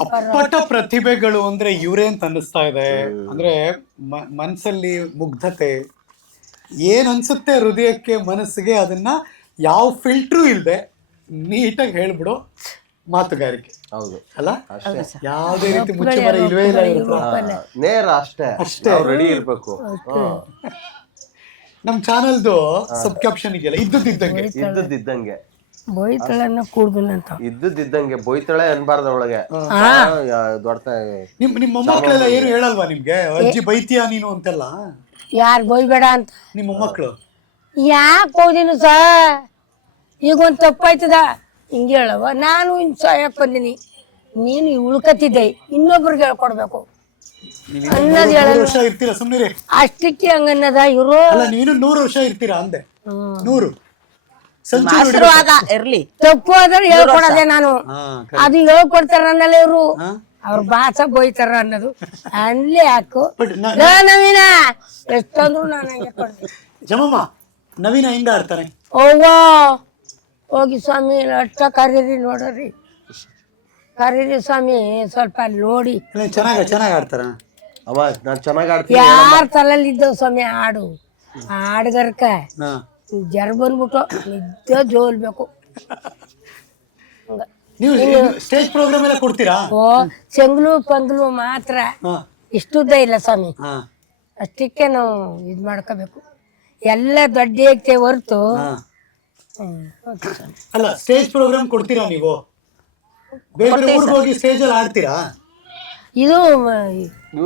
ಅಪ್ಪಟ ಪ್ರತಿಭೆಗಳು ಅಂದ್ರೆ ಇವರೇ ಅಂತ ಅನ್ನಿಸ್ತಾ ಇದೆ. ಅಂದ್ರೆ ಮನಸ್ಸಲ್ಲಿ ಮನ್ಸಲ್ಲಿ ಮುಗ್ಧತೆ. ಏನ್ ಅನ್ಸುತ್ತೆ ಹೃದಯಕ್ಕೆ ಮನಸ್ಸಿಗೆ ಅದನ್ನ ಯಾವ ಫಿಲ್ಟ್ರು ಇಲ್ಲದೆ ನೀಟಾಗಿ ಹೇಳ್ಬಿಡು ಮಾತುಗಾರಿಕೆ. ಹೌದು. ಅಲ್ಲ? ಯಾವುದೇ ರೀತಿ ಮುಚ್ಚುಮರೆ ಇಲ್ವೇ ಇಲ್ಲ ನೇರ ಅಷ್ಟೇ. ಅಷ್ಟೇ. ರೆಡಿ ಇರ್ಬೇಕು. ಹ್ಮ್. ನಮ್ ಚಾನಲ್ದು ಸಬ್ ಕ್ಯಾಪ್ಷನ್ ಇದೆಯಲ್ಲ ಇದ್ದದ್ದಿದ್ದಂಗೆ ಇದ್ದದ್ದಿದ್ದಂಗೆ. ಬೋಯ್ತಳನ್ನ ಅಂತ ಇದ್ದದ್ದಿದ್ದಂಗೆ ಬೊಯ್ತಾಳೆ ಅನ್ಬಾರ್ದು ಅವಳಿಗೆ. ದೊಡ್ಡ ನಿಮ್ ನಿಮ್ ಮೊಮ್ಮಕ್ಕಳೆಲ್ಲ ಏನು ಹೇಳಲ್ವಾ ನಿಮ್ಗೆ? ಅಜ್ಜಿ ಬೈತೀಯ ನೀನು ಅಂತೆಲ್ಲ? ಯಾರು ಬೋಯ್ಬೇಡ ಅಂತ. ನಿಮ್ ಮೊಮ್ಮಕ್ಳು? ಯಾಕೆ ಹೋದಿನು ಸಾ? ಈಗ ಒಂದು ತಪ್ಪಾಯ್ತದ? ಹಿಂಗೆ ಹೇಳವ ನಾನು ಇನ್ನು ಸಹಾಯಕ್ಕೆ ಬಂದಿನಿ. ನೀನು ಉಳ್ಕತ್ತಿದ್ದೆ. ಇನ್ನೊಬ್ರಿಗೆ ಹೇಳ್ಕೊಡ್ಬೇಕು. ಅನ್ನೋದು ನೂರು ವರ್ಷ ಇರ್ತೀರಾ ಸುಮ್ಮನೆ ಅಷ್ಟಕ್ಕೆ ಹಂಗನ್ನದ ಇವರು? ಅಲ್ಲ ನೀನು ನೂರು ವರ್ಷ ಇರ್ತೀರಾ ಅಂದೆ. ನೂರು. ಆಶೀರ್ವಾದ ಇರ್ಲಿ. ತಪ್ಪು ಆದ್ರೆ ಹೇಳ್ಕೊಡದೆ ನಾನು. ಹಾ ಅದು ಹೇಳ್ಕೊಡ್ತಾರ ಅನ್ನಲ್ಲ ಇವ್ರು? ಅವ್ರ ಭಾಷ ಬೋಯ್ತಾರ ಅನ್ನೋದು. ಅಲ್ಲಿ ಹಾಕು ಬಟ್ ನವೀನ! ಎಷ್ಟಂದ್ರು ನಾನು ಹಂಗೆ ಕೊಡ್ತೀನಿ. ಜಮಮ್ಮ ನವೀನ ಹಿಂಗ ಆಡ್ತಾನೆ ಅವ್ವ! ಹೋಗಿ ಸ್ವಾಮಿ ಅಷ್ಟ ಕರೀರಿ ನೋಡ್ರಿ. ಕರೀರಿ ಸ್ವಾಮಿ ಸ್ವಲ್ಪ ಅಲ್ಲಿ ನೋಡಿ ಚೆನ್ನಾಗ ಚೆನ್ನಾಗಿ ಆಡ್ತಾರ. ಅವ ನಾನ್ ಚೆನ್ನಾಗ್ ಆಡ್ತೀನಿ ಯಾರ ತಲೆಯಲ್ಲಿ ಇದ್ದವು ಸ್ವಾಮಿ ಹಾಡು. ಹಾಡ್ಗರ್ಕ. ಜರ ಬಂದ್ಬಿಟ್ಟು ನಿದ್ದೆ ಜೋಲ್ಬೇಕು ನೀವು ಸ್ಟೇಜ್ ಪ್ರೋಗ್ರಾಮ್ ಎಲ್ಲ ಕೊಡ್ತೀರಾ? ಓ ಚೆಂಗ್ಲು ಪಂಗ್ಲು ಮಾತ್ರ ಇಷ್ಟುದ್ದ ಇಲ್ಲ ಸ್ವಾಮಿ. ಹಾ. ಅಷ್ಟಕ್ಕೆ ನಾವು ಇದು ಮಾಡ್ಕೋಬೇಕು. ಎಲ್ಲ ದೊಡ್ಡ ಐತೆ ಹೊರತು. ಹಾ. ಹ್ಮ್, ಅಲ್ಲ ಸ್ಟೇಜ್ ಪ್ರೋಗ್ರಾಮ್ ಕೊಡ್ತೀರಾ ನೀವು? ಬೇರೆ ಬೇರೆ ಊರಿಗೆ ಹೋಗಿ ಸ್ಟೇಜ್ ಅಲ್ಲಿ ಆಡ್ತೀರಾ ಇದು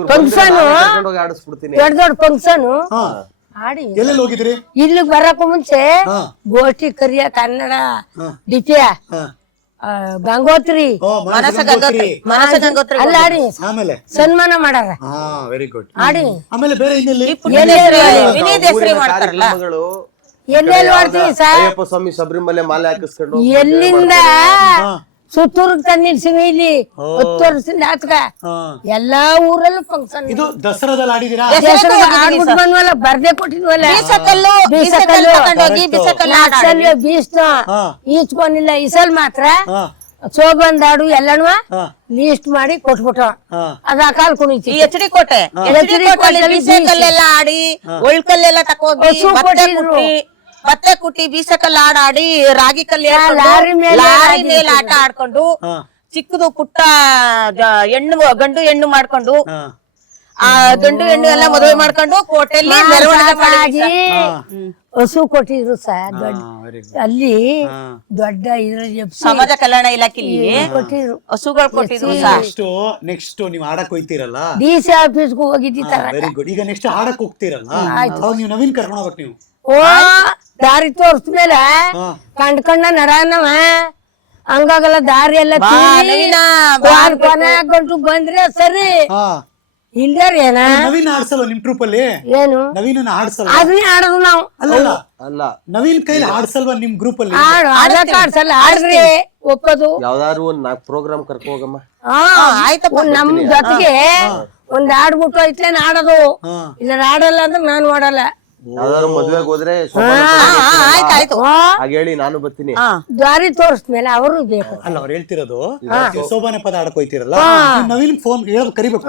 ಫಂಕ್ಷನ್ ದೊಡ್ಡ ದೊಡ್ಡ ಫಂಕ್ಷನ್ ಹಾ. ಆಡಿ. ಎಲ್ಲೆಲ್ಲಿ ಹೋಗಿದ್ರಿ? ಇಲ್ಲಿಗೆ ಬರಕ್ಕೂ ಮುಂಚೆ ಹಾ. ಗೋಷ್ಠಿ ಕರಿಯ ಕನ್ನಡ ದ್ವಿತೀಯ ಡಿಪಿಯ ಆ, ಗಂಗೋತ್ರಿ ಓ ಮಾನಸ ಗಂಗೋತ್ರಿ. ಮನಸ ಗಂಗೋತ್ರಿ ಅಲ್ಲಿ ಆಡಿ. ಆಮೇಲೆ? ಸನ್ಮಾನ ಮಾಡಾರ ಹಾ ವೆರಿ ಗುಡ್ ಆಡಿ. ಆಮೇಲೆ ಬೇರೆ ಇನ್ನೆಲ್ಲಿ? ವಿನೀತ್ ಹೆಸರಿ ಮಾಡ್ತಾರಲ್ಲ. ಮಗಳು ಎಲ್ಲೆಲ್ಲಿ ಮಾಡ್ತೀವಿ ಸರ್ ಅಯ್ಯಪ್ಪ ಸ್ವಾಮಿ ಶಬರಿಮಲೆ ಮಾಲೆ ಹಾಕಿಸ್ಕೊಂಡು ಎಲ್ಲಿಂದ? ಸುತ್ತೂರ್ಗ್ ತಂದಿಲ್ಸಿವಿ ಇಲ್ಲಿ ಹತ್ತು ವರ್ಷದಿಂದ ಆತ್ಕ ಎಲ್ಲಾ ಊರಲ್ಲೂ ಫಂಕ್ಷನ್ ಇದು ದಸರಾದಲ್ಲಿ ಆಡಿದೀರಾ? ಆಡ್ಬಿಟ್ಟು ಬಂದ್ವಲ್ಲ ಬರ್ದೆ ಕೊಟ್ಟಿದ್ವಲ್ಲ. ಬೀಸಕಲ್ಲು ಬೀಸಕಲ್ಲು ಬೀಸಕಲ್ಲು. ಬೀಸ್ನ ಇಸಲ್ ಮಾತ್ರ. ಸೋಬಂದಾಡು ಎಲ್ಲನೂ ಆಡು ಎಲ್ಲಾನು ಲೀಸ್ಟ್ ಮಾಡಿ ಕೊಟ್ಬಿಟ್ಟ. ಅದ ಕಾಲ್ ಕುಣಿತಿ ಈ H D Kote H D ಕೋಟೆಲಿ ಬೀಸಕಲ್ಲೆಲ್ಲ ಆಡಿ ಒಳ್ಕಲ್ಲೆಲ್ಲ ತಕೋಗಿ ಕೊಟ್ಟಿದ್ರು. ಕುಟ್ಟಿ ಬೀಸಕಲ್ ಆಡ ಆಡಿ ರಾಗಿ ಕಲ್ಲು ಲಾರಿ ಮೇಲೆ ಆಟ ಆಡ್ಕೊಂಡು ಚಿಕ್ಕದು ಪುಟ್ಟ ಹೆಣ್ಣು ಗಂಡು ಹೆಣ್ಣು ಮಾಡ್ಕೊಂಡು ಆ ಗಂಡು ಹೆಣ್ಣು ಎಲ್ಲ ಮದುವೆ ಮಾಡ್ಕೊಂಡು ಕೋಟೆಯಲ್ಲಿ ಮೆರವಣಿಗೆ ಹಸು ಕೊಟ್ಟಿದ್ರು ಸರ್ ದೊಡ್ಡ ಅಲ್ಲಿ ದೊಡ್ಡ ಇದ್ರಲ್ಲಿ ಸಮಾಜ ಕಲ್ಯಾಣ ಇಲಾಖೆ ಕೊಟ್ಟಿದ್ರು. ಹಸುಗಳು ಕೊಟ್ಟಿದ್ರು ಸಾ ನೆಕ್ಸ್ಟ್ ನೆಕ್ಸ್ಟ್ ನೀವು ಆಡಕ್ ಹೋಗ್ತೀರಲ್ಲ ಡಿ ಸಿ ಆಫೀಸ್ಗೂ ಹೋಗಿದ್ದೀರಾ ವೆರಿ ಗುಡ್ ಈಗ ನೆಕ್ಸ್ಟ್ ಆಡಕ್ ಹೋಗ್ತೀರಲ್ಲ? ನೀವು ನವೀನ್ ಕರ್ಕೊಂಡು ಹೋಗ್ಬೇಕು ನೀವು. ದಾರಿ ತೋರ್ಸ್ಮೇಲೆ ಕಂಡ್ ಕಂಡ ನಡನವ ಹಂಗಾಗಲ್ಲ ದಾರಿ ಎಲ್ಲ ಗಂಟು ಬಂದ್ರೆ ಸರಿ. ಇಲ್ದಾರ ಏನ? ನವೀನ್ ಆಡ್ಸಲ್ವ ನಿಮ್ ಟ್ರೂಪ್ ಅಲ್ಲಿ ಏನು? ನವೀನ್ ಆಡ್ಸಲ್ವ ಅದನ್ನೇ ಆಡೋದು ನಾವು. ಅಲ್ಲಲ್ಲ ಅಲ್ಲ. ನವೀನ್ ಕೈಲಿ ಆಡ್ಸಲ್ವಾ ನಿಮ್ ಗ್ರೂಪ್ ಅಲ್ಲಿ ಆಡು ಅದಕ್ಕೆ ಆಡ್ಸಲ್ಲ ಆಡ್ರಿ ಒಪ್ಪದು. ಯಾವ್ದಾದ್ರು ಒಂದ್ ನಾಲ್ಕು ಪ್ರೋಗ್ರಾಮ್ ಕರ್ಕೊ ಹೋಗಮ್ಮ. ಹಾ ಆಯ್ತಪ್ಪ. ನಮ್ ಜೊತೆಗೆ ಒಂದ್ ಆಡ್ಬಿಟ್ಟು ಐತ್ಲೇನ್ ಆಡೋದು ಇಲ್ಲ ಆಡಲ್ಲ ಅಂದ್ರೆ ನಾನು ಆಡಲ್ಲ ಯಾವ್ದಾದ್ರು ಮದ್ವೆಗ್ ಹೋದ್ರೆ ಶೋಭಾ ಆಯ್ತಾಯ್ತು ಹಾ, ಹಾಗೆ ಹೇಳಿ ನಾನು ಬರ್ತೀನಿ. ದ್ವಾರಿ ತೋರಿಸ್ಮೇಲೆ ಅವರು ಬೇಕು. ಅಲ್ಲ ಅವ್ರು ಹೇಳ್ತಿರೋದು ಸೋಬಾನೆ ಪದ ಆಡ್ಕೊಯ್ತಿರಲ್ಲ ನವೀನ್ ಫೋನ್ ಹೇಳೋದು ಕರಿಬೇಕು.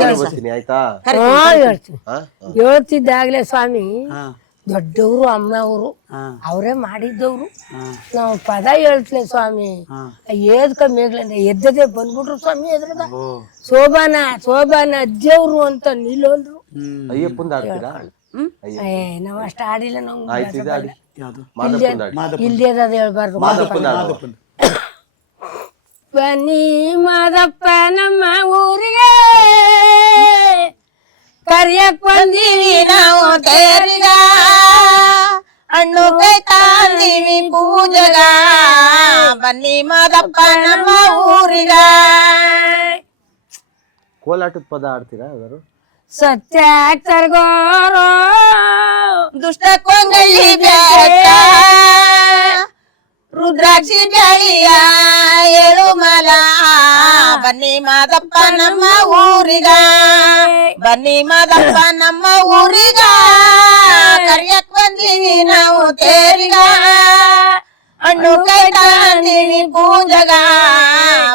ನಾನು ಬರ್ತೀನಿ ಆಯ್ತಾ? ಹಾ ಹೇಳ್ತೀನಿ. ಹಾ? ಹೇಳ್ತಿದ್ದಾಗ್ಲೇ ಸ್ವಾಮಿ ಹಾ. ದೊಡ್ಡವರು ಅಮ್ಮನವರು ಹಾ. ಅವರೇ ಮಾಡಿದ್ದವ್ರು. ಹಾ. ನಾವು ಪದ ಹೇಳ್ತಲೇ ಸ್ವಾಮಿ. ಹಾ. ಏದ್ಕ ಮೇಗ್ಲಿಂದ ಎದ್ದದೆ ಬಂದ್ಬಿಟ್ರು ಸ್ವಾಮಿ ಎದ್ರದ ಓ. ಶೋಭಾನ ಶೋಭಾನ ಅಜ್ಜಿಯವ್ರು ಅಂತ ನಿಲ್ಲೋದ್ರು. ಹ್ಮ್. ಅಯ್ಯಪ್ಪಂದ ಆಡ್ತೀರಾ? ಏ ನಾವು ಅಷ್ಟು ಆಡಿಲ್ಲ ನಾವು ಆಯ್ತು ಇದು ಆಡಿ. ಯಾವ್ದು? ಮಾದಪ್ಪಂದ ಆಡಿ. ಇಲ್ದೇದ ಹೇಳ್ಬಾರ್ದು. ಮಾದಪ್ಪಂದ ಆಡು. ಬನ್ನಿ ಮಾದಪ್ಪ ನಮ್ಮ ಊರಿಗೆ. ಕರಿಯಕ್ ಬಂದೀವಿ ನಾವು ತೇರಿಗ ಹಣ್ಣು ಕೈ ತಾಂದೀವಿ ಪೂಜಗ. ಬನ್ನಿ ಮಾದಪ್ಪ ನಮ್ಮ ಊರಿಗ. ಕೋಲಾಟದ ಪದ ಆಡ್ತೀರಾ ಯಾವ್ದಾರು ಸತ್ಯ ತರ್ಗೋರೋ ದುಷ್ಟ ಕೊಂಗಳಿ ಬ್ಯಾಟ ರುದ್ರಾಕ್ಷಿ ಬ್ಯಾಳಿಯ ಏಳು ಮಲ ಬನ್ನಿ ಮಾದಪ್ಪ ನಮ್ಮ ಊರಿಗ ಬನ್ನಿ ಮಾದಪ್ಪ ನಮ್ಮ ಊರಿಗ ಕರಿಯಕ್ ಬಂದೀವಿ ನಾವು ತೇರಿಗ ಹಣ್ಣು ಕೈ ತಾಂದೀವಿ ಪೂಜಗ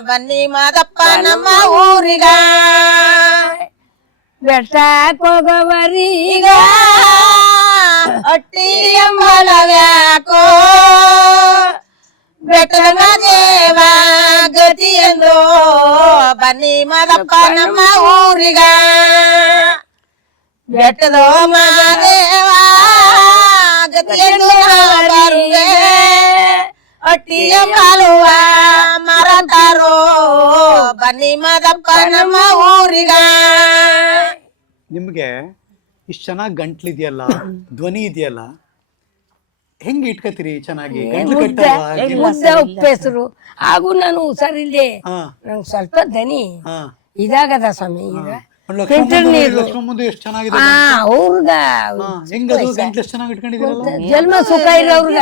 ಬನ್ನಿ ಮಾದಪ್ಪ ನಮ್ಮ ಊರಿಗ ಬೆಟ್ಟಕ್ ಹೋಗವರಿ ಈಗ ಅಟ್ಟಿ ಎಂಬಲವ್ಯಾಕೋ ಬೆಟ್ಟದ ದೇವ ಗತಿ ಎಂದು ಬನ್ನಿ ಮಾದಪ್ಪ ನಮ್ಮ ಊರಿಗ ಬೆಟ್ಟದ ಮಾದೇವ ಗತಿ ಎಂದು ಕಾಲುವ ಮರತಾರೋ ಬನ್ನಿ ಮದಪ್ಪ ನಮ್ಮ ಊರಿಗ. ನಿಮ್ಗೆ ಇಷ್ಟು ಚೆನ್ನಾಗಿ ಗಂಟ್ಲಿದೆಯಲ್ಲ ಧ್ವನಿ ಇದೆಯಲ್ಲ ಹೆಂಗ್ ಇಟ್ಕೋತೀರಿ ಚೆನ್ನಾಗಿ? ಗಂಟ್ಲು ಮುದ್ದೆ ಕಟ್ಟಲ್ವಾ? ಮುದ್ದೆ ಉಪ್ಪೆಸರು. ಹಾಗೂ ನಾನು ಹುಷಾರಿಲ್ದೆ. ಹಾ. ನಂಗೆ ಸ್ವಲ್ಪ ಧ್ವನಿ. ಹಾ. ಇದಾಗದ ಸ್ವಾಮಿ ಈಗ? ಅವ್ರಗ ಜನ್ಮ ಸುಖ ಇರೋರ್ಗ.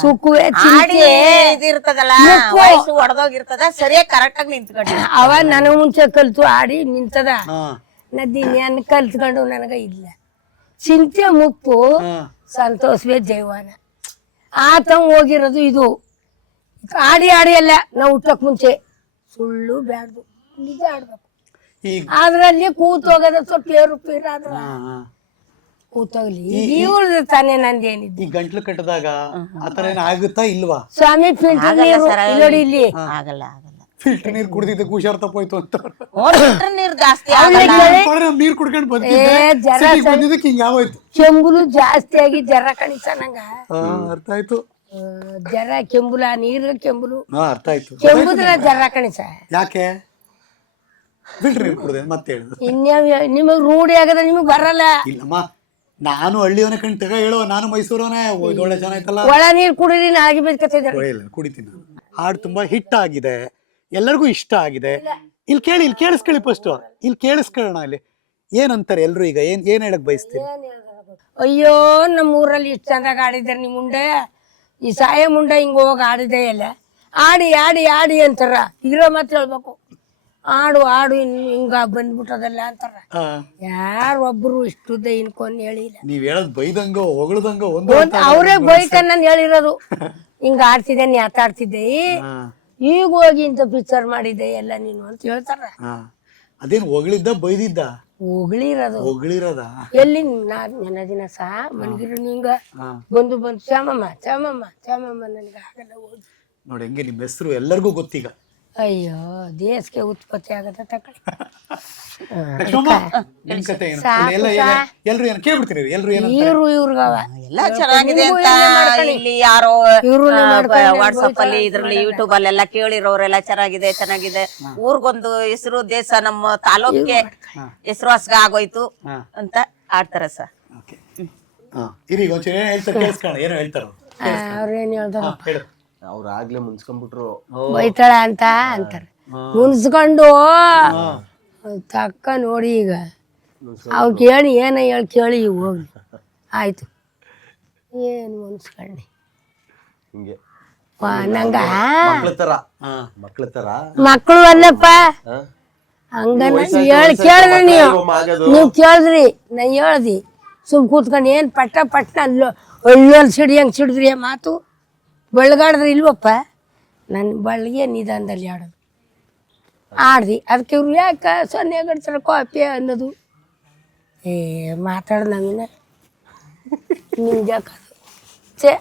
ಸುಖವೇ ಆಡಿ ಚಿಂತೆ. ಇದಿರ್ತದಲ್ಲ. ವಯಸ್ಸು ಒಡೆದೋಗಿರ್ತದ ಸರಿಯಾಗಿ ಕರೆಕ್ಟ್ ಆಗಿ ನಿಂತ್ಕೊಂಡಿ. ಅವ ನನಗ ಮುಂಚೆ ಕಲ್ತು ಆಡಿ ನಿಂತದ. ಹಾ. ನದಿ ನಾನು ಕಲ್ತ್ಕೊಂಡು ನನಗ ಇಲ್ಲ. ಚಿಂತೆ ಮುಪ್ಪು ಸಂತೋಷವೇ ಜೈವಾನ. ಆತ ಹೋಗಿರೋದು ಇದು. ಆಡಿ ಆಡಿ ಅಲ್ಲ ನಾವು ಹುಟ್ಟಕ್ ಮುಂಚೆ. ಸುಳ್ಳು ಬ್ಯಾಡ್ದು. ನಿಜ ಆಡ್ಬೇಕು. ಈಗ ಅದ್ರಲ್ಲಿ ಕೂತೋಗದ ಸ್ವಲ್ಪ ಏರು ಪೀರಾದ್ರ ಹಾ, ಹಾ. ಕೂತೋಗ್ಲಿ. ಇವ್ರದ್ದು ತಾನೇ ನಂದೇನಿದ್ದು. ಈ ಗಂಟ್ಲು ಕಟ್ಟದಾಗ ಆತರ ಏನ್ ಆಗುತ್ತಾ ಇಲ್ವಾ? ಸ್ವಾಮಿ ಫಿಲ್ಟರ್ ನೀರು ಇಲ್ಲಿ ನೋಡಿ ಇಲ್ಲಿ. ಆಗಲ್ಲ ಆಗಲ್ಲ. ಫಿಲ್ಟರ್ ನೀರ್ ಕುಡ್ದಿದ್ದಕ್ಕೆ ಹುಷಾರ್ ತಪ್ಪೋಯ್ತು ಅಂತ. ಫಿಲ್ಟರ್ ನೀರ್ ಜಾಸ್ತಿ ಆಗಲ್ಲ. ನೀರ್ ಕುಡ್ಕೊಂಡು ಬಂದಿದ್ದೆ ಏ, ಜರ ಸಿಟಿಗ್ ಬಂದಿದ್ದಕ್ಕೆ ಹಿಂಗ್ ಯಾವಾಯ್ತು ಕೆಂಬುಲು ಜಾಸ್ತಿ ಆಗಿ ಜರ ಕಣಿಸ ನಂಗ. ಹಾ ಅರ್ಥ ಆಯ್ತು. ಜರ ಕೆಂಬುಲ ನೀರು ಕೆಂಬುಲು. ಹಾ ಅರ್ಥ ಆಯ್ತು. ಕೆಂಬುದ್ರ ಜರ ಕಣಿಸ ಯಾಕೆ? ನೀರ್ ಕುಡ್ದೆ ಮತ್ತೆ ಇನ್ಯಾವ ನಿಮಗ್ ರೂಢಿ ಆಗದ ನಿಮಗ್ ಬರಲ್ಲ. ಇಲ್ಲಮ್ಮ ನಾನು ಹಳ್ಳಿಯವನ ಕಣ್ ತಗ ಹೇಳುವ ನಾನು ಮೈಸೂರವನೇ. ಐತಲ್ಲ ಒಳ್ಳೆ ಚೆನ್ನಾಗಿತ್ತಲ್ಲ ಒಳ ನೀರ್ ಕುಡಿರಿ ನಾಗಿ ಬೇಕತ್ತಿದ್ದಾರೆ ಇಲ್ಲ ಕುಡಿತೀನಿ ನಾನು. ಹಾಡು ತುಂಬಾ ಹಿಟ್ ಆಗಿದೆ. ಎಲ್ಲರಿಗೂ ಇಷ್ಟ ಆಗಿದೆ. ಇಲ್ಲಿ. ಕೇಳಿ ಇಲ್ಲಿ ಕೇಳಿಸ್ಕೊಳ್ಳಿ ಫಸ್ಟ್ ಇಲ್ಲಿ ಕೇಳಿಸ್ಕೊಳ್ಳೋಣ ಇಲ್ಲಿ. ಏನಂತಾರೆ ಎಲ್ರು ಈಗ? ಏನ್ ಏನ್ ಹೇಳಕ್ ಬಯಸ್ತೀನಿ ಅಯ್ಯೋ ನಮ್ಮ ಊರಲ್ಲಿ ಇಷ್ಟು ಚಂದಾಗ ಆಡಿದ್ದಾರೆ ನಿಮ್ಮ ಮುಂಡೆ ಈ ಸಾಯ ಮುಂಡೆ ಹಿಂಗ ಹೋಗಿ ಆಡಿದೆ ಎಲ್ಲ. ಆಡಿ ಆಡಿ ಆಡಿ ಅಂತಾರ. ಇರೋ ಮಾತು ಹೇಳ್ಬೇಕು. ಆಡು ಆಡು ಇನ್ ಹಿಂಗ ಬಂದ್ಬಿಟ್ಟದಲ್ಲ ಅಂತಾರ. ಯಾರು ಒಬ್ರು ಇಷ್ಟುದ್ದ ಇನ್ಕೊಂಡ್ ಹೇಳಿಲ್ಲ. ನೀವ್ ಹೇಳದ್ ಬೈದಂಗ ಹೊಗಳದಂಗ ಒಂದು ಒಂದ್ ಅವ್ರೇ ನಾನು ಹೇಳಿರೋದು. ಹಿಂಗ ಆಡ್ತಿದ್ದೆ ನೀ ಆಟ ಆಡ್ತಿದ್ದೆ. ಈಗ ಹೋಗಿ ಇಂತ ಪಿಕ್ಚರ್ ಮಾಡಿದ್ದೆ ಎಲ್ಲ ನೀನು ಅಂತ ಹೇಳ್ತಾರ. ಅದೇನ್ ಹೊಗಳಿದ್ದ ಬೈದಿದ್ದ? ಹೊಗಳಿರೋದು. ಹೊಗಳಿರೋದ? ಎಲ್ಲಿ ನಾ ನೆನ ದಿನ ಸಹ ಮನ್ಗಿರು ನಿಂಗ ಬಂದು ಬಂದು ಶ್ಯಾಮಮ್ಮ ಚಾಮಮ್ಮ ಶ್ಯಾಮಮ್ಮ ನನ್ಗೆ ಆಗಲ್ಲ ಹೋಗಿ. ನೋಡಿ ಹೆಂಗೆ ನಿಮ್ ಹೆಸರು ಎಲ್ಲರಿಗೂ ಗೊತ್ತೀಗ. ಅಯ್ಯೋ ದೇಶಕ್ಕೆ ಉತ್ಪತ್ತಿ ಆಗತ್ತೆ ತಕೊಳ್ಳಿ ಲಕ್ಷ್ಮಮ್ಮ ನಿಮ್ ಕತೆ ಏನು? ಎಲ್ಲ ಎಲ್ಲ ಎಲ್ರು ಏನು ಕೇಳ್ಬಿಡ್ತೀರಿ ಎಲ್ರು ಏನು ಇವ್ರು ಇವ್ರಿಗವ. ಎಲ್ಲ ಚೆನ್ನಾಗಿದೆ ಅಂತ ಇಲ್ಲಿ ಯಾರೋ ವಾಟ್ಸಪ್ ಅಲ್ಲಿ ಇದ್ರಲ್ಲಿ ಯೂಟ್ಯೂಬ್ ಅಲ್ಲೆಲ್ಲ ಕೇಳಿರೋರೆಲ್ಲ ಚೆನ್ನಾಗಿದೆ ಚೆನ್ನಾಗಿದೆ. ಊರ್ಗೊಂದು ಹೆಸರು ದೇಶ ನಮ್ಮ ತಾಲೂಕ್ಗೆ ಹೆಸರುವಾಸ್ಗ ಆಗೋಯ್ತು ಅಂತ ಆಡ್ತಾರೆ ಸರ್. ಇರಿ ಒಂಚೂರು ಏನು ಹೇಳ್ತಾರೆ ಕೇಳಿಸ್ಕೊಳ್ಳೋಣ ಏನೋ ಹೇಳ್ತಾರ ಹೇಳ್ತಾರ ಅವ್ರು ಆಗ್ಲೇ ಮುನ್ಸ್ಕೊಂಡ್ಬಿಟ್ರು ಬೈತಾಳ ಅಂತ ಅಂತಾರೆ. ಮುನ್ಸ್ಕೊಂಡು ತಕ್ಕ ನೋಡಿ ಈಗ. ಅವ್ ಕೇಳಿ ಏನ ಹೇಳಿ ಕೇಳಿ ಹೋಗಿ. ಆಯ್ತು. ಏನು ಮುನ್ಸ್ಕೊಂಡಿ ಹಿಂಗೆ. ವಾ, ನಂಗ ಮಕ್ಳ ತರ. ಹಾ. ಮಕ್ಳ ತರ. ಮಕ್ಕಳು ಅಲ್ಲಪ್ಪ? ಹಂಗ ಹೇಳಿ ಕೇಳಿದ್ರಿ ನೀವು. ನೀವು ಕೇಳಿದ್ರಿ ನಾ ಹೇಳ್ದಿ. ಸುಮ್ ಕೂತ್ಕೊಂಡು ಏನ್ ಪಟ್ಟ ಪಟ್ಟ ಅಲ್ಲೋ ಒಳ್ಳೊಳ್ಳೆ ಸಿಡಿ ಹಂಗೆ ಸಿಡಿದ್ರಿ ಆ ಮಾತು? ಬೆಳಗಾಡಿದ್ರೆ ಇಲ್ವಪ್ಪ? ನನ್ನ ಬಳ್ಳಿಗೆ ನಿಧಾನದಲ್ಲಿ ಆಡೋದು. ಆಡ್ದಿ. ಅದಕ್ಕೆ ಇವ್ರು ಯಾಕೆ ಸೊನ್ನೆ ಗಡ್ಸರ ಕಾಪಿ ಅನ್ನೋದು? ಏ ಮಾತಾಡ್ದಂಗಿನ ನಿಮ್ಗೆ ಯಾಕದು ಛೇ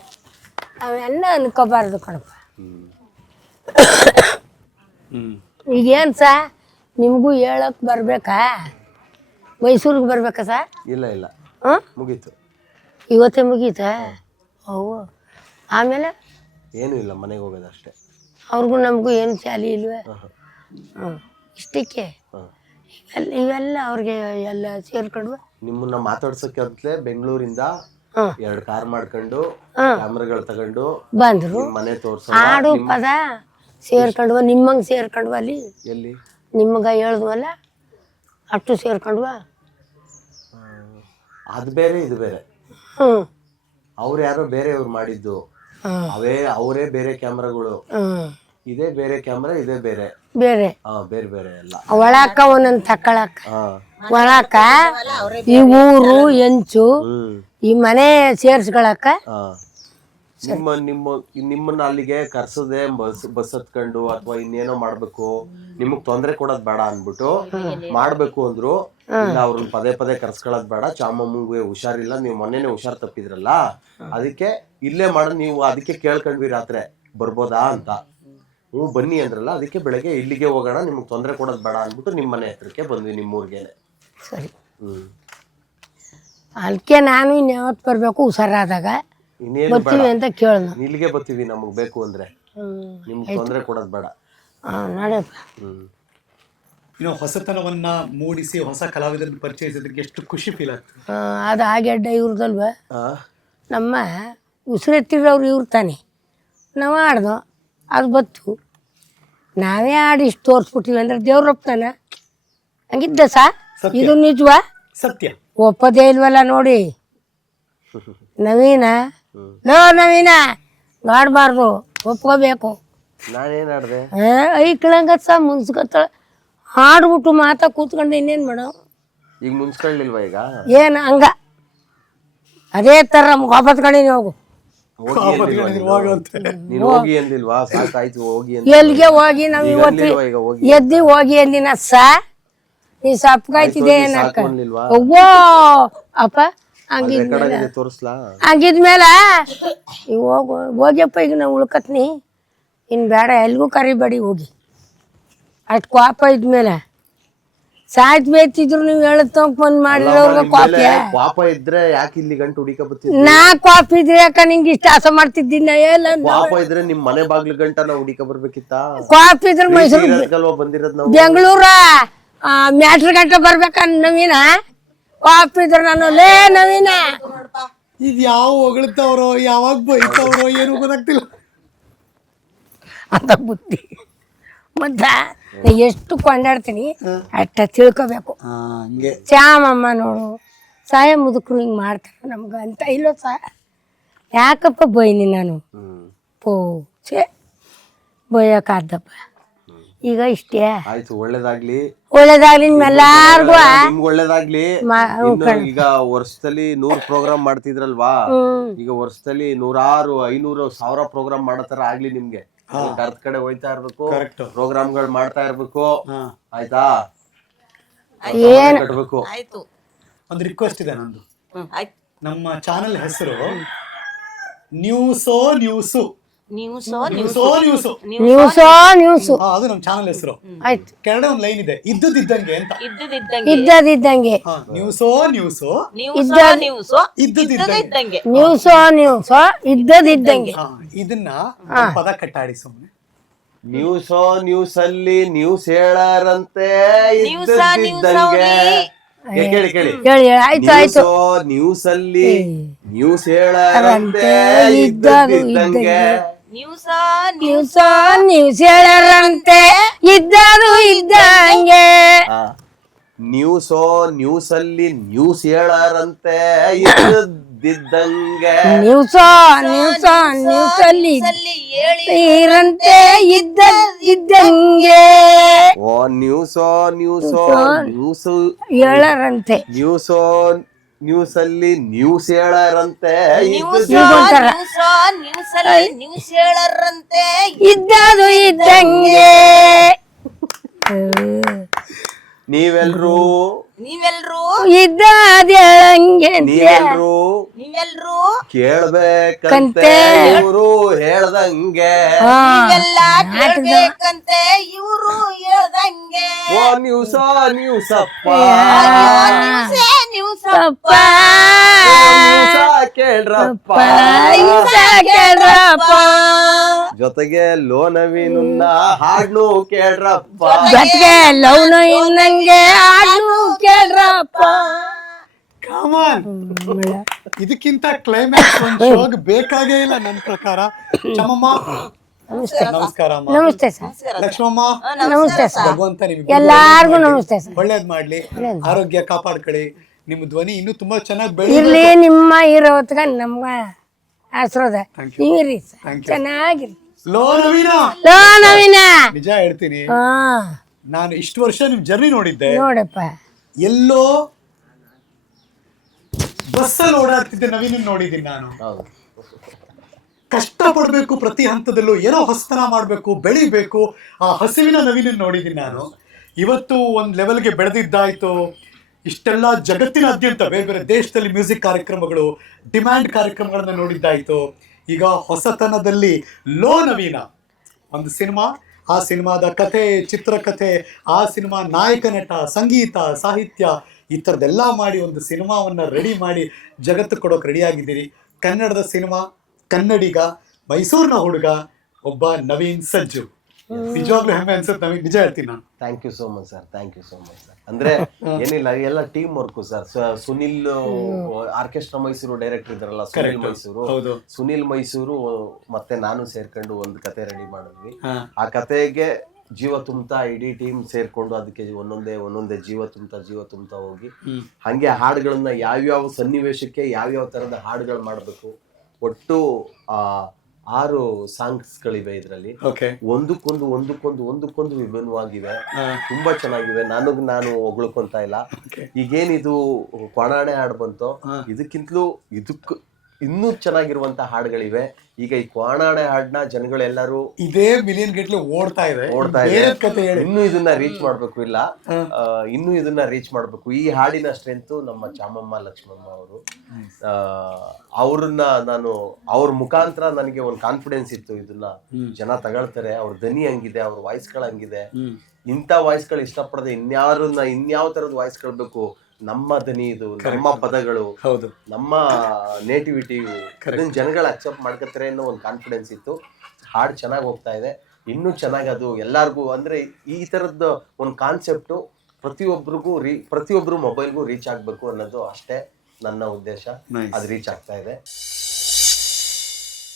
ಅವೆಲ್ಲ ಅನ್ಕೋಬಾರ್ದು ಕಣಪ್ಪ. ಹ್ಮ್. ಈಗೇನು ಸಾ? ನಿಮಗೂ ಹೇಳಕ್ಕೆ ಬರಬೇಕಾ? ಮೈಸೂರಿಗೆ ಬರಬೇಕಾ ಸಾ? ಇಲ್ಲ ಇಲ್ಲ. ಹಾಂ? ಮುಗೀತು. ಇವತ್ತೇ ಮುಗೀತಾ? ಓ ಆಮೇಲೆ? ಏನು ಇಲ್ಲ ಮನೆಗೆ ಹೋಗೋದಷ್ಟೇ. ಅವ್ರಿಗೂ ನಮಗೂ ಏನು ಶಾಲಿ ಇಲ್ವೇ. ಹ್ಞೂ ಇಷ್ಟಕ್ಕೆ. ಇವೆಲ್ಲ ಇವೆಲ್ಲ ಅವ್ರಿಗೆ ಎಲ್ಲ ಸೇರ್ಕೊಂಡು ನಿಮ್ಮನ್ನ ಮಾತಾಡ್ಸೋಕೆ ಅಂತಲೇ ಬೆಂಗಳೂರಿಂದ ಎರಡು ಕಾರ್ ಮಾಡ್ಕೊಂಡು ಕ್ಯಾಮ್ರಾಗಳು ತಗೊಂಡು ಬಂದರು. ನಿಮ್ ಮನೆ ತೋರ್ಸೋ ಹಾಡು ಪದ ಸೇರ್ಕೊಂಡ್ವ ನಿಮ್ಮಂಗೆ ಸೇರ್ಕೊಂಡ್ವ ಅಲ್ಲಿ. ಎಲ್ಲಿ? ನಿಮ್ಗೆ ಹೇಳ್ದ್ವಲ್ಲ ಅಷ್ಟು ಸೇರ್ಕೊಂಡ್ವ ಅದು ಬೇರೆ ಇದು ಬೇರೆ. ಹ್ಞೂ ಅವ್ರು ಯಾರೋ ಬೇರೆಯವ್ರು ಮಾಡಿದ್ದು. ಅವೇ ಅವರೇ ಬೇರೆ ಕ್ಯಾಮ್ರಾಗಳು. ಇದೇ ಬೇರೆ ಕ್ಯಾಮ್ರಾ ಇದೇ ಬೇರೆ. ಬೇರೆ. ಹಾ ಬೇರೆ ಬೇರೆ ಎಲ್ಲ. ಒಳಕ ಒಂದೊಂದ್ ತಕ್ಕಳಕ್ಕ ಹಾ. ಒಳಕ ಈ ಊರು ಎಂಚು ಈ ಮನೆ ಸೇರ್ಸ್ಕೊಳಕ ಹಾ. ನಿಮ್ಮ ನಿಮ್ಮ ನಿಮ್ಮನ್ನ ಅಲ್ಲಿಗೆ ಕರ್ಸದೆ ಬಸ್ ಬಸ್ ಹತ್ಕೊಂಡು ಅಥವಾ ಇನ್ನೇನೋ ಮಾಡ್ಬೇಕು. ನಿಮಗ್ ತೊಂದ್ರೆ ಕೊಡೋದ್ ಬೇಡ ಅನ್ಬಿಟ್ಟು ಮಾಡ್ಬೇಕು ಅಂದ್ರು. ಇಲ್ಲ ಅವ್ರನ್ನ ಪದೇ ಪದೇ ಕರ್ಸ್ಕೊಳ್ಳೋದ್ ಬೇಡ. ಚಾಮಮ್ಮಂಗೆ ಹುಷಾರಿಲ್ಲ. ನೀವು ಮೊನ್ನೆನೆ ಹುಷಾರ್ ತಪ್ಪಿದ್ರಲ್ಲ? ಅದಕ್ಕೆ ಇಲ್ಲೇ ಮಾಡ. ನೀವು ಅದಕ್ಕೆ ಕೇಳ್ಕೊಂಡ್ವಿ ರಾತ್ರಿ. ಬರ್ಬೋದಾ ಅಂತ. ಹ್ಞೂ ಬನ್ನಿ ಅಂದ್ರಲ್ಲ ಅದಕ್ಕೆ ಬೆಳಗ್ಗೆ ಇಲ್ಲಿಗೆ ಹೋಗೋಣ. ನಿಮ್ಗೆ ತೊಂದರೆ ಕೊಡೋದ್ ಬೇಡ ಅನ್ಬಿಟ್ಟು ನಿಮ್ಮ ಮನೆ ಹತ್ರಕ್ಕೆ ಬಂದ್ವಿ ನಿಮ್ಮೂರ್ಗೆನೆ. ಸರಿ. ಹ್ಮ್. ಅದಕ್ಕೆ ನಾನು ಇನ್ಯಾವತ್ತು ಬರಬೇಕು? ಹುಷಾರಾದಾಗ. ಇನ್ನೇನು ಬರ್ತೀವಿ ಅಂತ ಕೇಳಿದ್ನು ಇಲ್ಲಿಗೆ ಬರ್ತೀವಿ ನಮಗೆ ಬೇಕು ಅಂದ್ರೆ. ನಿಮ್ಗೆ ತೊಂದರೆ ಕೊಡೋದು ಬೇಡ. ಹಾಂ ನಡೆಯಪ್ಪ ಹ್ಮ್. ಇನ್ನು ಹೊಸತನವನ್ನ ಮೂಡಿಸಿ ಹೊಸ ಕಲಾವಿದರನ್ನ ಪರಿಚಯಿಸಿದ್ದಕ್ಕೆ ಎಷ್ಟು ಖುಷಿ ಫೀಲ್ ಆಗ್ತದೆ. ಆ, ಅದು ಹಾಗೆಡ್ಡ ಇವ್ರದಲ್ವ? ಆ? ನಮ್ಮ ಉಸಿರೆತ್ತಿರೋರು ಇವ್ರು ತಾನೆ. ನಾವು ಆಡ್ದು ಅದು ಬತ್ತು. ನಾವೇ ಆಡಿ ಇಷ್ಟು ತೋರಿಸ್ಬಿಟ್ಟಿವಿ ಅಂದ್ರೆ ದೇವ್ರೊಪ್ತಾನ ಹಂಗಿದ್ದ ಸಾ? ಸತ್ಯ. ಇದು ನಿಜವಾ? ಸತ್ಯ. ಒಪ್ಪದೇ ಇಲ್ವಲ್ಲ ನೋಡಿ. ನವೀನ ಲೋ ನವೀನ ಮಾಡಬಾರ್ದು ಒಪ್ಕೋಬೇಕು. ನಾನೇನ್ ಆಡ್ದೆ? ಐಕ್ಳಂಗ ಸ ಮುನ್ಸ್ಕೊತಾಳ ಹಾಡ್ಬಿಟ್ಟು ಮಾತಾ ಕೂತ್ಕೊಂಡು ಇನ್ನೇನು ಮಾಡೋ? ಈಗ ಮುನ್ಸ್ಕೊಳ್ಳಿಲ್ವಾ ಈಗ? ಏನು ಹಂಗ? ಅದೇ ಥರ ನಮ್ಗೆ ಒಪ್ಪತ್ಕೊಂಡಿನಿ ಹೋಗು. ಹೋಗಿ ಅಂದಿಲ್ವಾ ನೀನು? ಹೋಗಿ ಅಂದಿಲ್ವಾ? ಸಾಕಾಯ್ತು ಹೋಗಿ ಅಂತ ಎಲ್ಲಿಗೆ ಹೋಗಿ ನಾವು ಇವತ್ತು ಎದ್ದು ಈಗ ಹೋಗಿ? ಎದ್ದಿ ಹೋಗಿ ಅಂದಿನ ಸ? ನೀ ಸಪ್ಕಾಯ್ತಿದೆ ಏನಕ್ಕ? ಅವ್ವೋ ಅಪ್ಪ. ಹಂಗಿದ್ ರೆಕಾರ್ಡ್ ಆಗಿದೆ ತೋರಿಸ್ಲಾ? ಹಂಗಿದ್ಮೇಲೆ ಈಗ ಹೋಗು ಹೋಗ್ಯಪ್ಪ ಈಗ ನಾವು ಉಳ್ಕತ್ನಿ. ಇನ್ ಬೇಡ ಎಲ್ಗೂ ಕರಿಬೇಡಿ ಹೋಗಿ. ಅಷ್ಟು ಕೋಪ ಇದ್ಮೇಲೆ. ಸಾಯ್ತ್ ಬೇತಿದ್ರು ನೀವು ಹೇಳತ್ ಬಂದ್ ಮಾಡಿರೋ ಕೋಪ ಪಾಪ ಇದ್ರೆ ಯಾಕೆ ಇಲ್ಲಿ ಗಂಟು ಹುಡಿಕ ಬತ್ತಿದ್ ನಾ ಕೋಪ ಇದ್ರೆ ಯಾಕ ನಿಂಗೆ ಇಷ್ಟ? ಆಸೆ ಮಾಡ್ತಿದ್ದೀನಿ ಎಲ್ಲ ಪಾಪ ಇದ್ರೆ ನಿಮ್ ಮನೆ ಬಾಗ್ಲು ಗಂಟ ನಾವು ಹುಡಿಕ ಬರ್ಬೇಕಿತ್ತ? ಕೋಪ ಇದ್ರೆ ಮೈಸೂರು ಬಂದಿರೋದ್ ನಾವು? ಬೆಂಗಳೂರ ಮ್ಯಾಟ್ರ್ ಗಂಟ ಬರ್ಬೇಕ ನವೀನ? ಇದ್ರೆ ನಾನು ಲೇ ನವೀನ. ಇದು ಯಾವ ಹೊಗಳ್ತಾವ್ರೋ ಯಾವಾಗ ಬೈತಾವ್ರೋ ಏನು ಗೊತ್ತಾಗ್ತಿಲ್ಲ. ಅಂತ ಬುದ್ಧಿ. ಮತ್ತ ನಾ ಎಷ್ಟು ಕೊಂಡಾಡ್ತೀನಿ ಅಷ್ಟ ತಿಳ್ಕೊಬೇಕು. ಹಂಗೆ. ಚಾಮಮ್ಮ ನೋಡು ಸಹಾಯ ಮುದುಕರು ಹಿಂಗೆ ಮಾಡ್ತಾರೆ ನಮ್ಗೆ ಅಂತ. ಇಲ್ಲೋ ಸಾ ಯಾಕಪ್ಪ ಬೈನಿ ನಾನು? ಪೋ ಛೇ ಬೈಯೋಕಾದಪ್ಪ ಈಗ ಇಷ್ಟೇ. ಆಯ್ತು ಒಳ್ಳೇದಾಗ್ಲಿ. ಒಳ್ಳೇದಾಗ್ಲಿ ನಿಮ್ಮೆಲ್ಲಾರ್ಗೂ ನಿಮ್ಗೆ ಒಳ್ಳೇದಾಗ್ಲಿ. ಇನ್ನು ಈಗ ವರ್ಷದಲ್ಲಿ ನೂರ್ ಪ್ರೋಗ್ರಾಮ್ ಮಾಡ್ತಿದ್ರಲ್ವಾ? ಈಗ ವರ್ಷದಲ್ಲಿ ನೂರಾರು ಐನೂರು ಸಾವಿರ ಪ್ರೋಗ್ರಾಮ್ ಮಾಡೋ ತರ ಆಗ್ಲಿ ನಿಮ್ಗೆ. ಕರ್ದ ಕಡೆ ಹೋಯ್ತಾ ಇರ್ಬೇಕು ಪ್ರೋಗ್ರಾಮ್ಗಳು ಮಾಡ್ತಾ ಇರ್ಬೇಕು. ಆಯ್ತಾ? ಏನು? ಕಟ್ಬೇಕು. ಆಯ್ತು. ಒಂದು ರಿಕ್ವೆಸ್ಟ್ ಇದೆ ನಂದು. ನಮ್ಮ ಚಾನೆಲ್ ಹೆಸರು ನ್ಯೂಸೋ ನ್ಯೂಸು ನ್ಯೂಸೋ ನ್ಯೂಸು ನ್ಯೂಸೋ ನ್ಯೂಸು ಹಾ ಅದು ನಮ್ಮ ಚಾನೆಲ್ ಹೆಸರು. ಆಯ್ತು. ಕೆಳಗಡೆ ಒಂದು ಲೈನ್ ಇದೆ. ಇದ್ದದಿದ್ದಂಗೆ ಅಂತ. ಇದ್ದದಿದ್ದಂಗೆ ಇದ್ದದಿದ್ದಂಗೆ ಹಾ ನ್ಯೂಸೋ ನ್ಯೂಸು ಇದ್ದದಿದ್ದಂಗೆ ಇದ್ದಂಗೆ ನ್ಯೂಸೋ ನ್ಯೂಸೋ ಇದ್ದದಿದ್ದಂಗೆ ಹಾ ಇದನ್ನ ಒಂದ್ ಪದ ಕಟ್ಟಾಡಿ ಸುಮ್ಮನೆ ನ್ಯೂಸೋ ನ್ಯೂಸ್ ಅಲ್ಲಿ ನ್ಯೂಸ್ ಹೇಳಾರಂತೆ ನ್ಯೂಸ, ಇದ್ದದ್ದಿದ್ದಂಗೆ. ಏ, ಕೇಳಿ ಕೇಳಿ. ಹೇಳಿ ಹೇಳಿ. ಆಯ್ತು ಆಯ್ತು. ನ್ಯೂಸೋ ನ್ಯೂಸ್ ಅಲ್ಲಿ ನ್ಯೂಸ್ ಹೇಳಾರಂತೆ ಇದ್ದಂಗೆ ನ್ಯೂಸೋ ನ್ಯೂಸ್ ಹೇಳರಂತೆ ಇದ್ದದು ಇದ್ದಂಗೆ. ನ್ಯೂಸ್ ನ್ಯೂಸೋ ನ್ಯೂಸ್ ಅಲ್ಲಿ ನ್ಯೂಸ್ ಹೇಳಾರಂತೆ ಇದ್ದಿದ್ದಂಗೆ ನ್ಯೂಸ್ ನ್ಯೂಸೋ ನ್ಯೂಸ್ ಅಲ್ಲಿ ಇರಂತೆ ಇದ್ದ ಇದ್ದಂಗೆ ಓ ನ್ಯೂಸ್ ನ್ಯೂಸೋ ನ್ಯೂಸ್ ಹೇಳರಂತೆ ನ್ಯೂಸೋ ನ್ಯೂಸ್ ಅಲ್ಲಿ ನ್ಯೂಸ್ ಹೇಳಾರಂತೆ ನ್ಯೂಸ್. ನ್ಯೂಸ್ ನ್ಯೂಸ್ ಅಲ್ಲಿ ನ್ಯೂಸ್ ಹೇಳರಂತೆ ಇದ್ದದು ಇದ್ದಂಗೆ ನೀವೆಲ್ರೂ ನೀವೆಲ್ರೂ? ಇದ್ದ ಹೇಳಂಗೆ ನೀವೆಲ್ರೂ ನೀವೆಲ್ರೂ? ಕೇಳ್ಬೇಕಂತೆ ಕಂತೆ. ಇವರು ಹೇಳ್ದಂಗೆ. ಎಲ್ಲ ಕೇಳ್ಬೇಕಂತೆ ಇವರು ಹೇಳ್ದಂಗೆ. ಓ ನ್ಯೂಸ ನ್ಯೂಸಪ್ಪ ನ್ಯೂಸೇ ನ್ಯೂಸ್ ಅಪ್ಪ ನ್ಯೂಸ ಕೇಳ್ರಪ್ಪ. ಕೇಳ್ರಪ್ಪ. ಜೊತೆಗೆ ಲೋನವಿನುನ್ನ ಹಾಡ್ನು ಕೇಳ್ರಪ್ಪ. ಜೊತೆಗೆ ಲವ್ನು ಇನ್ನಂಗೆ ಆಡ್ನು ಕೇಳ್ರಪ್ಪ. ಕಾಮನ್ ಇದಕ್ಕಿಂತ ಕ್ಲೈಮ್ಯಾಕ್ಸ್ ಒಂದು ಶೋಗ್ ಬೇಕಾಗೇ ಇಲ್ಲ ನನ್ನ ಪ್ರಕಾರ. ಚಮ್ಮಮ್ಮ ನಮಸ್ಕಾರ ಅಮ್ಮ. ನಮಸ್ತೆ ಸರ್. ಲಕ್ಷ್ಮಮ್ಮ. ನಮಸ್ತೆ ಸರ್. ಭಗವಂತ ನಿಮ್ಗೆ ಎಲ್ಲಾರ್ಗು ನಮಸ್ತೆ ಸರ್. ಒಳ್ಳೇದ್ ಮಾಡ್ಲಿ. ಆರೋಗ್ಯ ಕಾಪಾಡ್ಕೊಳ್ಳಿ. ನಿಮ್ಮ ಧ್ವನಿ ಇನ್ನೂ ತುಂಬಾ ಚೆನ್ನಾಗಿ ಬೆಳಿ ಇರ್ಲಿ ನಿಮ್ಮ ಇರೋ ಹೊತ್ಗ ನಮ್ಮ ಆಶ್ರದ Thank ನೀವಿರಿ ಸರ್. Thank you. ಚೆನ್ನಾಗಿರಿ. ಲೋ ನವೀನ ಲೋ ನವೀನ ನಿಜ ಹೇಳ್ತೀನಿ. ಹಾ. ನಾನು ಇಷ್ಟು ವರ್ಷ ನಿಮ್ ಜರ್ನಿ ನೋಡಿದ್ದೆ. ನೋಡಪ್ಪ. ಎಲ್ಲೋ ಬಸ್ಸಲ್ಲಿ ಓಡಾಡ್ತಿದ್ದೆ ನವೀನ್ ನೋಡಿದ್ದೀನಿ ನಾನು. ಹೌದು. ಕಷ್ಟ ಪಡ್ಬೇಕು ಪ್ರತಿ ಹಂತದಲ್ಲೂ ಏನೋ ಹೊಸತನ ಮಾಡಬೇಕು ಬೆಳಿಬೇಕು ಆ ಹಸಿವಿನ ನವೀನ ನೋಡಿದ್ದೀನಿ ನಾನು. ಇವತ್ತು ಒಂದು ಲೆವೆಲ್ಗೆ ಬೆಳೆದಿದ್ದಾಯ್ತು. ಇಷ್ಟೆಲ್ಲ ಜಗತ್ತಿನಾದ್ಯಂತ ಬೇರೆ ಬೇರೆ ದೇಶದಲ್ಲಿ ಮ್ಯೂಸಿಕ್ ಕಾರ್ಯಕ್ರಮಗಳು ಡಿಮ್ಯಾಂಡ್ ಕಾರ್ಯಕ್ರಮಗಳನ್ನ ನೋಡಿದ್ದಾಯ್ತು. ಈಗ ಹೊಸತನದಲ್ಲಿ ಲೋ ನವೀನ. ಒಂದು ಸಿನಿಮಾ ಆ ಸಿನಿಮಾದ ಕಥೆ, ಚಿತ್ರಕಥೆ, ಆ ಸಿನಿಮಾ ನಾಯಕ ನಟ, ಸಂಗೀತ, ಸಾಹಿತ್ಯ, ಈ ಥರದ್ದೆಲ್ಲ ಮಾಡಿ ಒಂದು ಸಿನಿಮಾವನ್ನು ರೆಡಿ ಮಾಡಿ ಜಗತ್ತು ಕೊಡೋಕೆ ರೆಡಿಯಾಗಿದ್ದೀರಿ ಕನ್ನಡದ ಸಿನಿಮಾ, ಕನ್ನಡಿಗ, ಮೈಸೂರಿನ ಹುಡುಗ, ಒಬ್ಬ ನವೀನ್ ಸಜ್ಜು. ನಿಜವಾಗ್ಲೂ ಹೆಮ್ಮೆ ಅನ್ಸುತ್ತೆ ನಿಜ ಹೇಳ್ತೀನಿ? ನಾನು thank you so much sir thank you so much sir ಅಂದ್ರೆ ಏನಿಲ್ಲ ಎಲ್ಲ team work sir Sunil orchestra Mysuru director ಇದ್ರಲ್ಲ ಸುನಿಲ್ ಮೈಸೂರು. ಸುನಿಲ್ ಮೈಸೂರು ಮತ್ತೆ ನಾನು ಸೇರ್ಕೊಂಡು ಒಂದು ಕತೆ ರೆಡಿ ಮಾಡಿದ್ವಿ. ಆ ಕತೆಗೆ ಜೀವ ತುಂಬ್ತಾ ಇಡೀ ಟೀಮ್ ಸೇರ್ಕೊಂಡು ಅದಕ್ಕೆ ಒಂದೊಂದೇ ಒಂದೊಂದೇ ಜೀವ ತುಂಬ್ತಾ ಜೀವ ತುಂಬ್ತಾ ಹೋಗಿ. ಹಂಗೆ ಹಾಡುಗಳನ್ನ ಯಾವ್ಯಾವ ಸನ್ನಿವೇಶಕ್ಕೆ ಯಾವ್ಯಾವ ತರದ ಹಾಡುಗಳು ಮಾಡಬೇಕು ಒಟ್ಟು ಆ ಆರು ಸಾಂಗ್ಸ್ಗಳಿವೆ ಇದರಲ್ಲಿ. ಓಕೆ ಒಂದಕ್ಕೊಂದು ಒಂದಕ್ಕೊಂದು ಒಂದಕ್ಕೊಂದು ವಿಭಿನ್ನವಾಗಿವೆ. ತುಂಬಾ ಚೆನ್ನಾಗಿವೆ. ನನಗ್ ನಾನು ಹೊಗಳ್ಕೊಂತ ಇಲ್ಲ. ಈಗೇನಿದು ಕೊಣಾಣೆ ಹಾಡು ಬಂತೋ. ಇದಕ್ಕಿಂತಲೂ ಇದಕ್ ಇನ್ನೂ ಚೆನ್ನಾಗಿರುವಂತ ಹಾಡುಗಳಿವೆ. ಈಗ ಈ ಕ್ವಾಣಾಡೆ ಹಾಡ್ನ ಜನಗಳೆಲ್ಲರೂ ಇದೇ ಮಿಲಿಯನ್ ಗಟ್ಟಲೆ ಓಡ್ತಾ ಇದೆ. ಓಡ್ತಾ ಇದೆ. ಇನ್ನೂ ಇದನ್ನ ರೀಚ್ ಮಾಡ್ಬೇಕು ಇಲ್ಲ. ಇನ್ನೂ ಇದನ್ನ ರೀಚ್ ಮಾಡ್ಬೇಕು. ಈ ಹಾಡಿನ ಸ್ಟ್ರೆಂತ್ ನಮ್ಮ ಚಾಮಮ್ಮ ಲಕ್ಷ್ಮಮ್ಮ ಅವರು. ಅವ್ರನ್ನ ನಾನು ಅವ್ರ ಮುಖಾಂತರ ನನಗೆ ಒಂದು ಕಾನ್ಫಿಡೆನ್ಸ್ ಇತ್ತು. ಇದನ್ನ. ಜನ ತಗೊಳ್ತಾರೆ. ಅವ್ರ ಧ್ವನಿ ಹಂಗಿದೆ ಅವ್ರ ವಾಯ್ಸ್ಗಳು ಹಂಗಿದೆ. ಇಂಥ ಇಂಥ ವಾಯ್ಸ್ಗಳು ಇಷ್ಟಪಡದೆ ಇನ್ಯಾರನ್ನ ಇನ್ಯಾವ ತರದ ವಾಯ್ಸ್ಗಳು ಬೇಕು? ನಮ್ಮ ದನಿ ಇದು ನಮ್ಮ ಪದಗಳು ಹೌದು. ನಮ್ಮ ನೇಟಿವಿಟಿ ಇದನ್ನ ಜನಗಳು ಅಕ್ಸೆಪ್ಟ್ ಮಾಡ್ಕೊತಾರೆ ಅನ್ನೋ ಒಂದು ಕಾನ್ಫಿಡೆನ್ಸ್ ಇತ್ತು. ಹಾಡು ಚೆನ್ನಾಗಿ ಹೋಗ್ತಾ ಇದೆ. ಇನ್ನೂ ಚೆನ್ನಾಗಿ ಅದು ಎಲ್ಲಾರ್ಗೂ ಅಂದ್ರೆ ಈ ತರದ್ದು ಒಂದು ಕಾನ್ಸೆಪ್ಟು ಪ್ರತಿಯೊಬ್ಬರಿಗೂ ರೀ ಪ್ರತಿಯೊಬ್ಬರು ಮೊಬೈಲ್ಗೂ ರೀಚ್ ಆಗಬೇಕು ಅನ್ನೋದು ಅಷ್ಟೇ ನನ್ನ ಉದ್ದೇಶ. ಅದು ರೀಚ್ ಆಗ್ತಾ ಇದೆ.